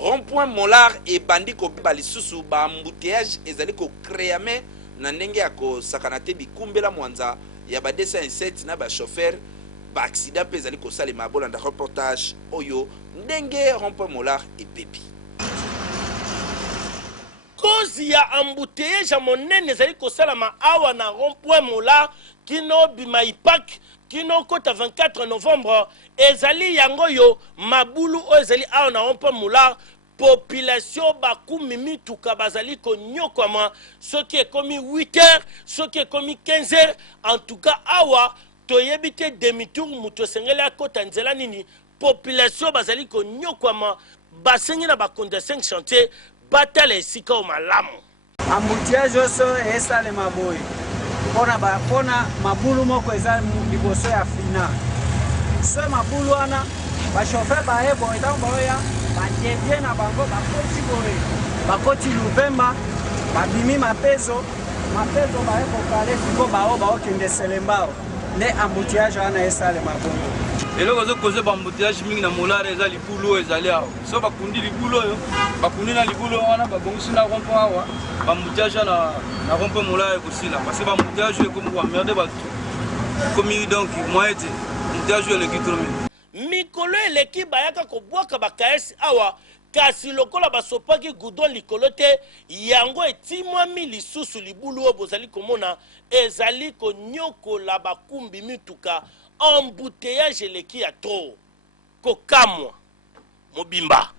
rond-point molar et bandi ko balisusu ba embouteillage ezali ko créame na ndenge ya ko sakanate bikumbela mwanza ya ba 207 na ba chauffeur ba accident pe ezali ko salema bolanda reportage oyo ndenge rond-point molar et bebi cause ya embouteillage monene ezali ko salama awa na rond-point molar kino bima ipak kino kota 24 novembre ezali yango yo mabulu o ezali awa na rond-point molar population bakumi mituka bazali ko nyokwama soki ekomi 8h soki ekomi 15h en tout cas awa toyebite demi-tour muto sengeli akota nzela nini population bazali ko nyokwama basengi na bakonda 5 chantier batala esika o malamu embouteillage oso esale maboy pona mabulu moko eza liboso ya fina so mabulu wana ba chauffeur baebo etango baoya badevie na bango bakoti boye bakoti lubemba babimi mapezo baeko kale siko bao baokende selembao nde embouteillage wana esale mabongo eloko ezokoze baembouteillage mingi na molare eza libulu oyo ezali awa so bakundi libulu oyo bakundi na libulu wana babongisi na rond-point awa baembouteillage na rond-point molare ekosila parce que baembouteillage oyo ekomi bamerde bato ekomi donc moyen te embouteillage oyo eleki trop mingi mikolo eleki bayaka kobwaka bakaesi awa kasi lokola basopaki gudon likolo te yango etimwami lisusu libulu oyo bozali komona ezali konyokola bakumbi mituka embouteillage eleki ya tro kokamwa mobimba